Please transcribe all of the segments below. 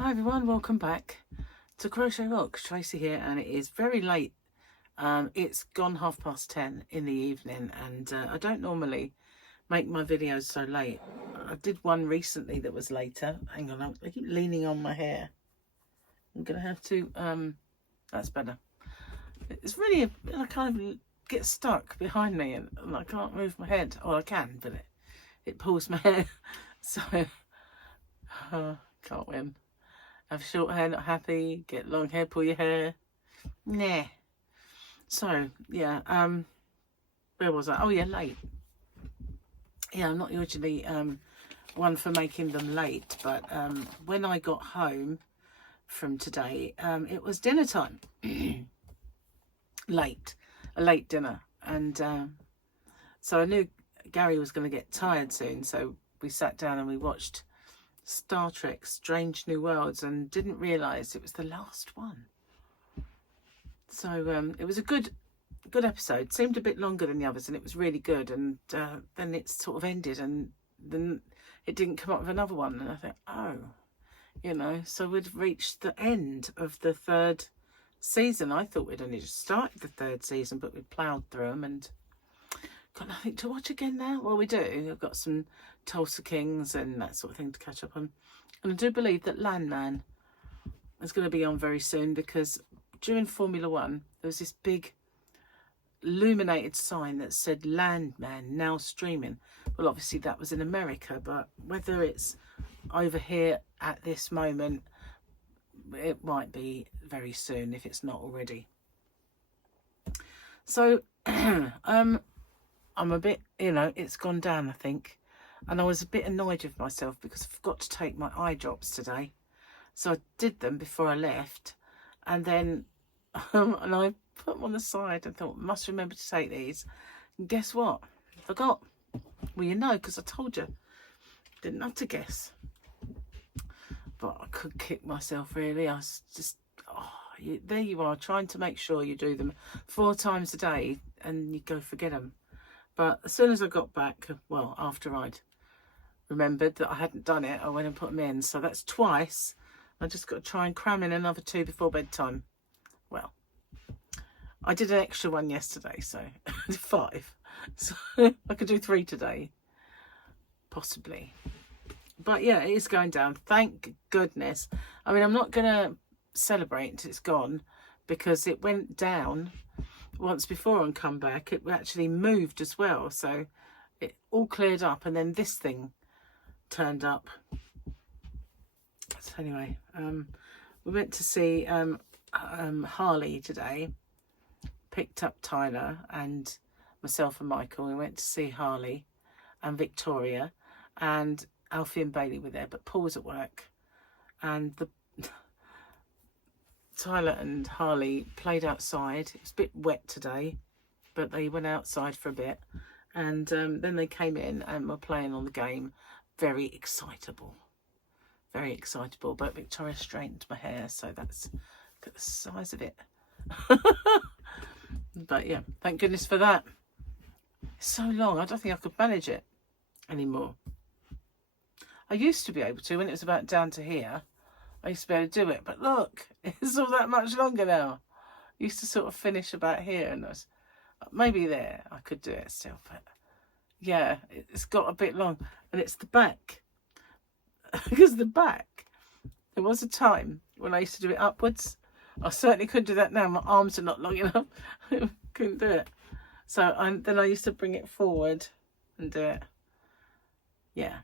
Hi everyone, welcome back to Crochet Rocks. Tracy here, and it is very late. It's gone 10:30 in the evening, and I don't normally make my videos so late. I did one recently that was later. Hang on, I keep leaning on my hair. I'm gonna have to. That's better. It's really, I kind of get stuck behind me, and I can't move my head. Or I can, but it pulls my hair, so can't win. Have short hair, not happy. Get long hair, pull your hair. Nah. So, yeah, where was I? Oh, yeah, late. Yeah, I'm not usually one for making them late, but when I got home from today, it was dinner time. A late dinner. And so I knew Gary was going to get tired soon, so we sat down and we watched Star Trek Strange New Worlds and didn't realise it was the last one. So it was a good episode. It seemed a bit longer than the others, and it was really good, and then it sort of ended, and then it didn't come up with another one, and I thought, oh, you know, so we'd reached the end of the third season. I thought we'd only just started the third season, but we ploughed through them and got nothing to watch again now. Well, we do. I've got some Tulsa Kings and that sort of thing to catch up on. And I do believe that Landman is going to be on very soon, because during Formula One, there was this big illuminated sign that said Landman now streaming. Well, obviously that was in America, but whether it's over here at this moment, it might be very soon if it's not already. So, I'm a bit, you know, it's gone down, I think. And I was a bit annoyed with myself because I forgot to take my eye drops today. So I did them before I left. And then, and I put them on the side and thought, must remember to take these. And guess what? I forgot. Well, you know, because I told you. Didn't have to guess. But I could kick myself, really. I was just, there you are, trying to make sure you do them 4 times a day and you go forget them. But as soon as I got back, well, after I'd remembered that I hadn't done it, I went and put them in. So that's twice. I just got to try and cram in another 2 before bedtime. Well, I did an extra one yesterday, so 5. So I could do 3 today, possibly. But yeah, it is going down. Thank goodness. I mean, I'm not going to celebrate until it's gone, because it went down once before and come back. It actually moved as well, so it all cleared up, and then this thing turned up. So anyway, we went to see Harley today. Picked up Tyler and myself and Michael. We went to see Harley and Victoria, and Alfie and Bailey were there, but Paul was at work, and Tyler and Harley played outside. It was a bit wet today, but they went outside for a bit, and then they came in and were playing on the game. Very excitable, but Victoria straightened my hair, so that's the size of it. But yeah, thank goodness for that. It's so long, I don't think I could manage it anymore. I used to be able to when it was about down to here. I used to be able to do it, but look, it's all that much longer now. I used to sort of finish about here, and I was, maybe there I could do it still, but yeah, it's got a bit long, and it's the back. Because the back, there was a time when I used to do it upwards. I certainly couldn't do that now. My arms are not long enough. Couldn't do it. So then I used to bring it forward and do it. Yeah.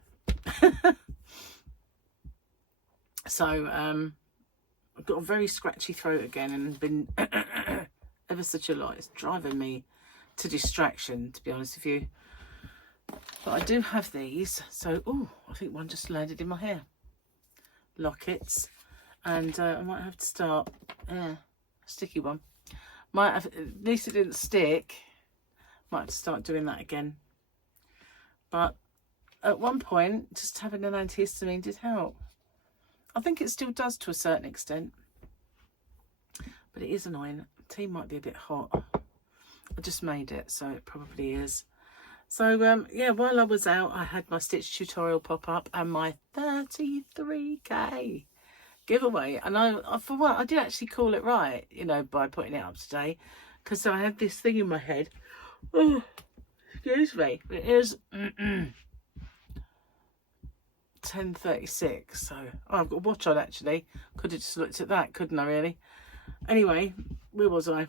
So I've got a very scratchy throat again, and been ever such a lot. It's driving me to distraction, to be honest with you. But I do have these. So, oh, I think one just landed in my hair. Lockets. And I might have to start, sticky one. Might have, at least it didn't stick. Might have to start doing that again. But at one point, just having an antihistamine did help. I think it still does to a certain extent. But it is annoying. Tea might be a bit hot. I just made it, so it probably is. So, yeah, while I was out, I had my stitch tutorial pop up, and my 33k giveaway. And I for what I did actually call it right, you know, by putting it up today, because I had this thing in my head. Oh, excuse me. It is 10:36, so I've got a watch on actually. Could have just looked at that, couldn't I really? Anyway, where was I?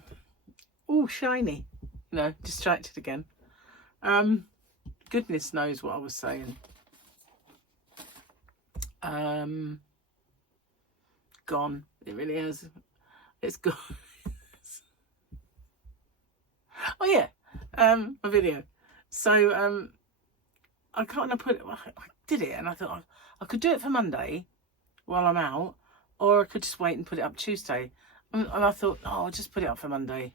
Oh, shiny. No, distracted again. Goodness knows what I was saying. Gone. It really is. It's gone. Oh yeah, a video. So I can't. I did it, and I thought I could do it for Monday while I'm out, or I could just wait and put it up Tuesday. And I thought, oh, I'll just put it up for Monday.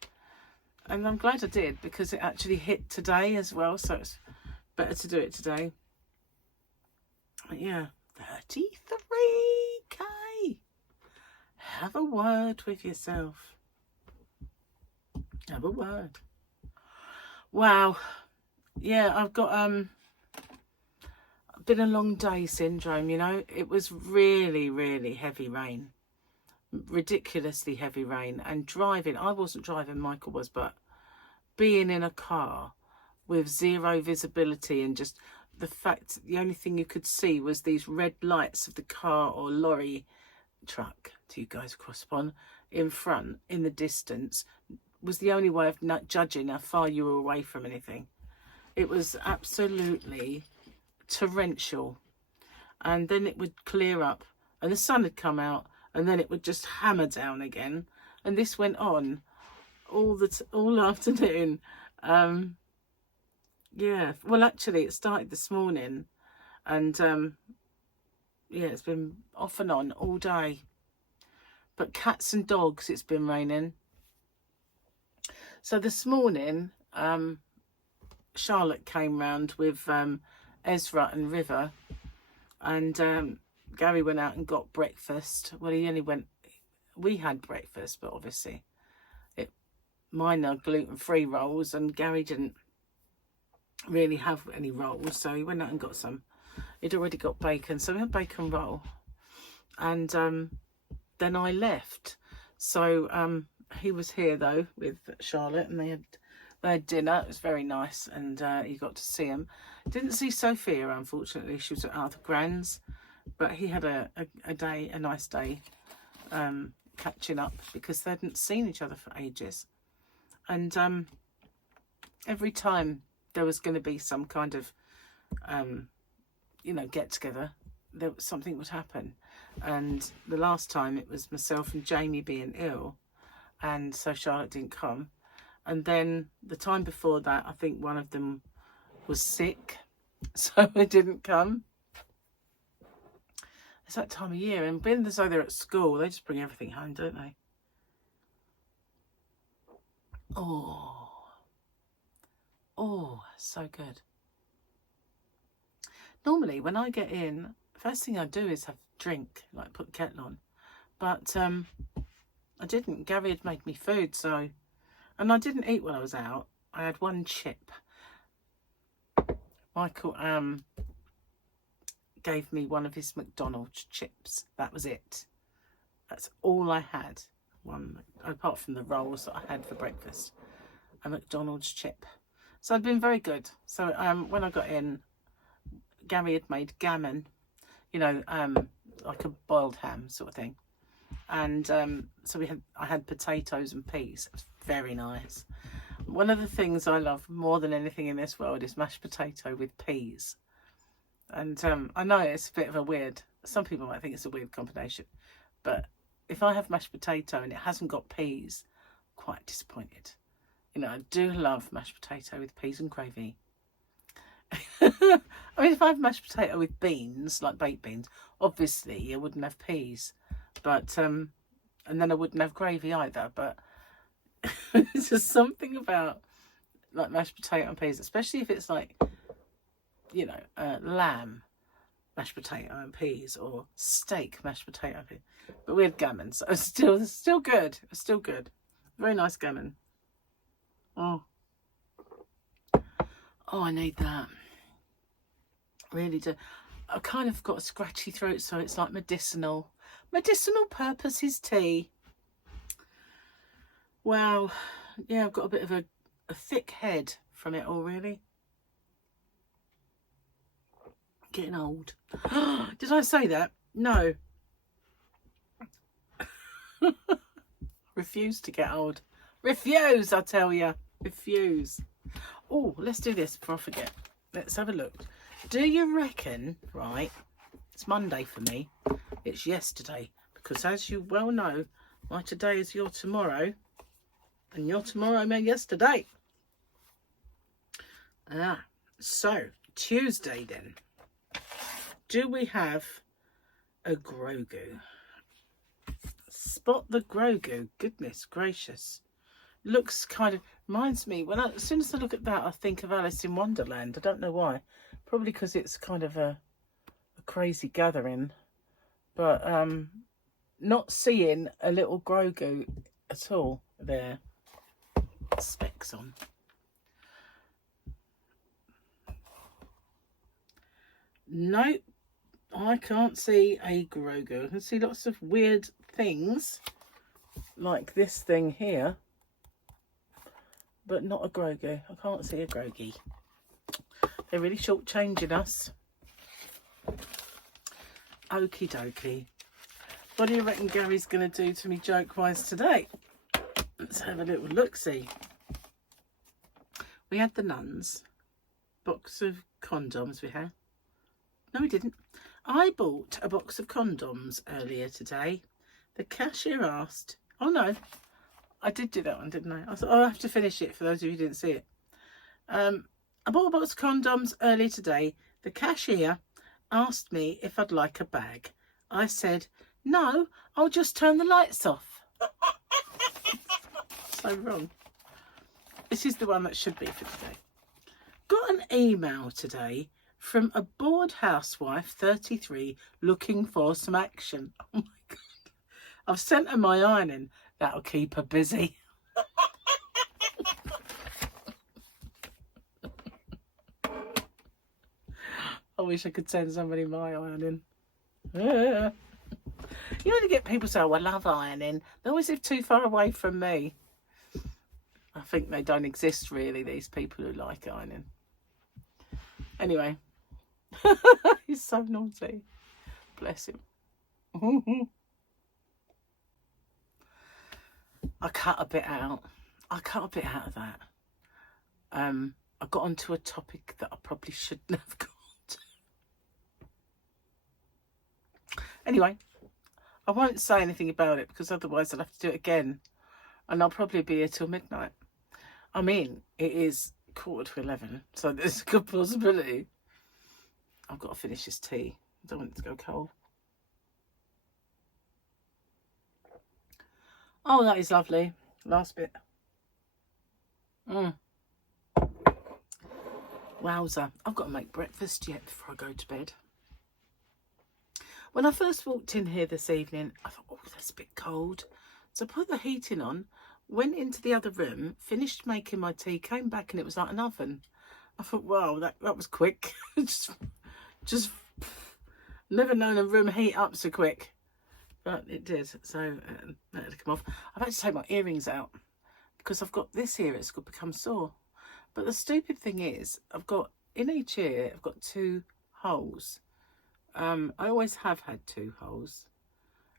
And I'm glad I did, because it actually hit today as well, so it's better to do it today. But yeah, 33k. Have a word with yourself. Have a word. Wow. Yeah, I've got been a long day syndrome, you know. It was really, really heavy rain. Ridiculously heavy rain. And driving, I wasn't driving, Michael was, but being in a car with zero visibility, and just the fact the only thing you could see was these red lights of the car or lorry truck, to you guys across upon, in front, in the distance, was the only way of not judging how far you were away from anything. It was absolutely torrential. And then it would clear up and the sun had come out, and then it would just hammer down again. And this went on all afternoon. Yeah, well, actually it started this morning, and yeah, it's been off and on all day. But cats and dogs, it's been raining. So this morning, Charlotte came round with Ezra and River, and Gary went out and got breakfast. Well, we had breakfast, but obviously mine are gluten-free rolls, and Gary didn't really have any rolls, so he went out and got some. He'd already got bacon, so we had bacon roll. And then I left. So he was here though with Charlotte, and they had dinner. It was very nice, and he got to see him. Didn't see Sophia, unfortunately. She was at Arthur Grand's, but he had a nice day catching up, because they hadn't seen each other for ages. And every time there was going to be some kind of you know, get together, something would happen. And the last time it was myself and Jamie being ill, and so Charlotte didn't come. And then the time before that, I think one of them was sick, so they didn't come. It's that time of year, and being as though they're at school, they just bring everything home, don't they? Oh, so good. Normally, when I get in, first thing I do is have a drink, like put the kettle on. But I didn't. Gary had made me food, so... And I didn't eat when I was out. I had one chip. Michael gave me one of his McDonald's chips. That was it. That's all I had. One, apart from the rolls that I had for breakfast. A McDonald's chip. So I'd been very good. So when I got in, Gary had made gammon, you know, like a boiled ham sort of thing. And so I had potatoes and peas. It was very nice. One of the things I love more than anything in this world is mashed potato with peas. And I know it's a bit of a weird, some people might think it's a weird combination, but if I have mashed potato and it hasn't got peas, I'm quite disappointed. You know, I do love mashed potato with peas and gravy. I mean, if I have mashed potato with beans, like baked beans, obviously I wouldn't have peas, but and then I wouldn't have gravy either. But it's just something about like mashed potato and peas, especially if it's like, you know, lamb mashed potato and peas, or steak mashed potato and peas. But we had gammon, so it's still good. It's still good. Very nice gammon. Oh, I need that. Really do. I kind of got a scratchy throat, so it's like medicinal. Medicinal purposes tea. Wow. Yeah, I've got a bit of a thick head from it all, really. Getting old. Did I say that? No. Refuse to get old. Refuse, I tell you. Refuse. Oh, let's do this before I forget. Let's have a look. Do you reckon, right, it's Monday for me. It's yesterday. Because as you well know, my today is your tomorrow. And your tomorrow meant yesterday. So, Tuesday then. Do we have a Grogu? Spot the Grogu. Goodness gracious. Looks kind of, reminds me, as soon as I look at that, I think of Alice in Wonderland. I don't know why. Probably because it's kind of a crazy gathering. But not seeing a little Grogu at all there. Specs on. Nope. I can't see a Grogu. I can see lots of weird things. Like this thing here. But not a Grogu. I can't see a Grogu. They're really short-changing us. Okie dokie. What do you reckon Gary's going to do to me joke-wise today? Let's have a little look-see. We had the nuns. Box of condoms we had. No, we didn't. I bought a box of condoms earlier today. The cashier asked... Oh, no. I did do that one, didn't I? I thought, I'll have to finish it for those of you who didn't see it. I bought a box of condoms earlier today. The cashier asked me if I'd like a bag. I said, no, I'll just turn the lights off. So wrong. This is the one that should be for today. Got an email today from a bored housewife, 33, looking for some action. Oh my God. I've sent her my ironing. That'll keep her busy. I wish I could send somebody my ironing. Yeah. You only get people say, oh, I love ironing. They always live too far away from me. I think they don't exist really, these people who like ironing. Anyway. He's so naughty. Bless him. I cut a bit out. I cut a bit out of that. I got onto a topic that I probably shouldn't have got onto. Anyway, I won't say anything about it because otherwise I'll have to do it again. And I'll probably be here till midnight. I mean, it is 11:15, so there's a good possibility. I've got to finish this tea. I don't want it to go cold. Oh, that is lovely. Last bit. Wowza. I've got to make breakfast yet before I go to bed. When I first walked in here this evening, I thought, oh, that's a bit cold. So I put the heating on, went into the other room, finished making my tea, came back and it was like an oven. I thought, wow, that was quick. just never known a room heat up so quick. But it did, so that had to come off. I've had to take my earrings out because I've got this ear, it's got to become sore. But the stupid thing is, I've got, in each ear, I've got 2 holes. I always have had 2 holes.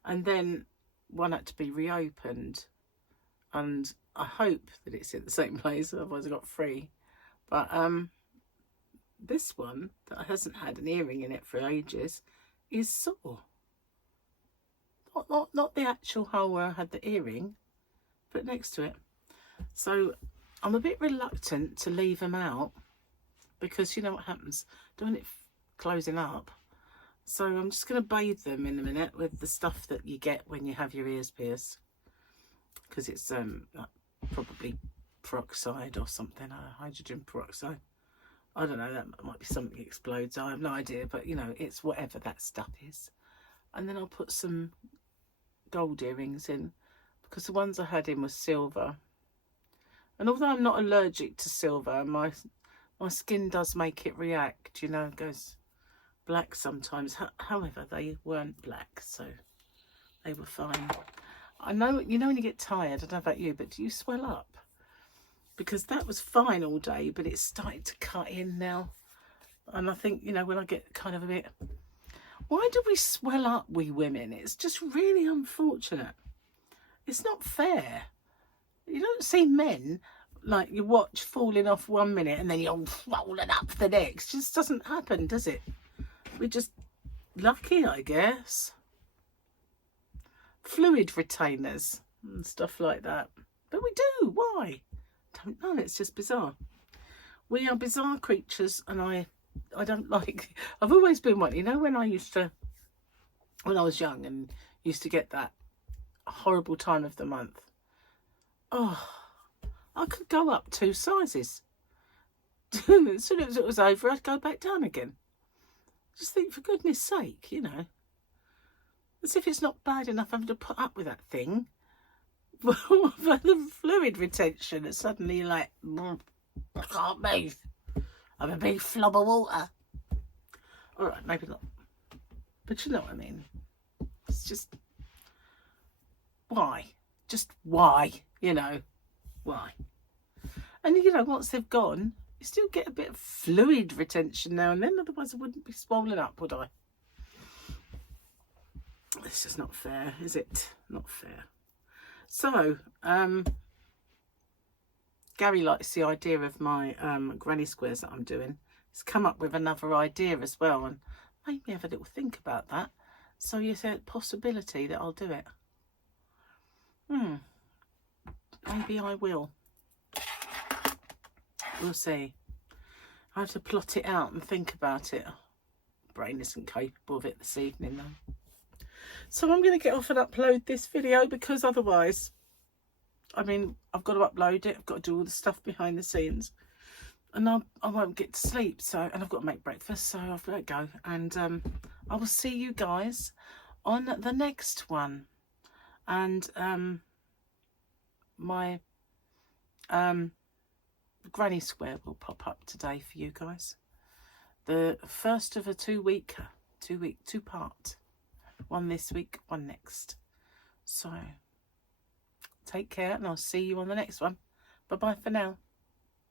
And then one had to be reopened. And I hope that it's in the same place, otherwise I got 3. But this one, that hasn't had an earring in it for ages, is sore. Not the actual hole where I had the earring, but next to it. So I'm a bit reluctant to leave them out because you know what happens, don't it closing up. So I'm just going to bathe them in a minute with the stuff that you get when you have your ears pierced, because it's probably peroxide or something, hydrogen peroxide. I don't know, that might be something that explodes. I have no idea, but you know, it's whatever that stuff is. And then I'll put some gold earrings in because the ones I had in was silver. And although I'm not allergic to silver, my skin does make it react, you know, it goes black sometimes. However, they weren't black, so They were fine. I know, you know when you get tired, I don't know about you, but do you swell up? Because that was fine all day, but it's starting to cut in now. And I think, you know, when I get kind of a bit... Why do we swell up, we women? It's just really unfortunate. It's not fair. You don't see men, like, you watch falling off 1 minute and then you're all swollen up the next. It just doesn't happen, does it? We're just lucky, I guess. Fluid retainers and stuff like that. But we do. Why? Don't know. It's just bizarre. We are bizarre creatures, and I don't like... I've always been one. You know, when I was young and used to get that horrible time of the month. Oh, I could go up 2 sizes. As soon as it was over, I'd go back down again. Just think, for goodness sake, you know. As if it's not bad enough having to put up with that thing. For the fluid retention, and suddenly you're like, I can't move. I'm a big flob of water. All right, maybe not. But you know what I mean. It's just, why? Just why? You know, why? And you know, once they've gone, you still get a bit of fluid retention now and then. Otherwise, I wouldn't be swollen up, would I? It's just not fair, is it? Not fair. So, Gary likes the idea of my granny squares that I'm doing. He's come up with another idea as well and made me have a little think about that. So you said possibility that I'll do it. Maybe I will. We'll see. I have to plot it out and think about it. Brain isn't capable of it this evening though. So I'm going to get off and upload this video, because otherwise, I mean, I've got to upload it. I've got to do all the stuff behind the scenes. And I won't get to sleep. So, and I've got to make breakfast. So I've got to go. And I will see you guys on the next one. And my granny square will pop up today for you guys. The first of a two part. One this week, one next. So take care, and I'll see you on the next one. Bye bye for now.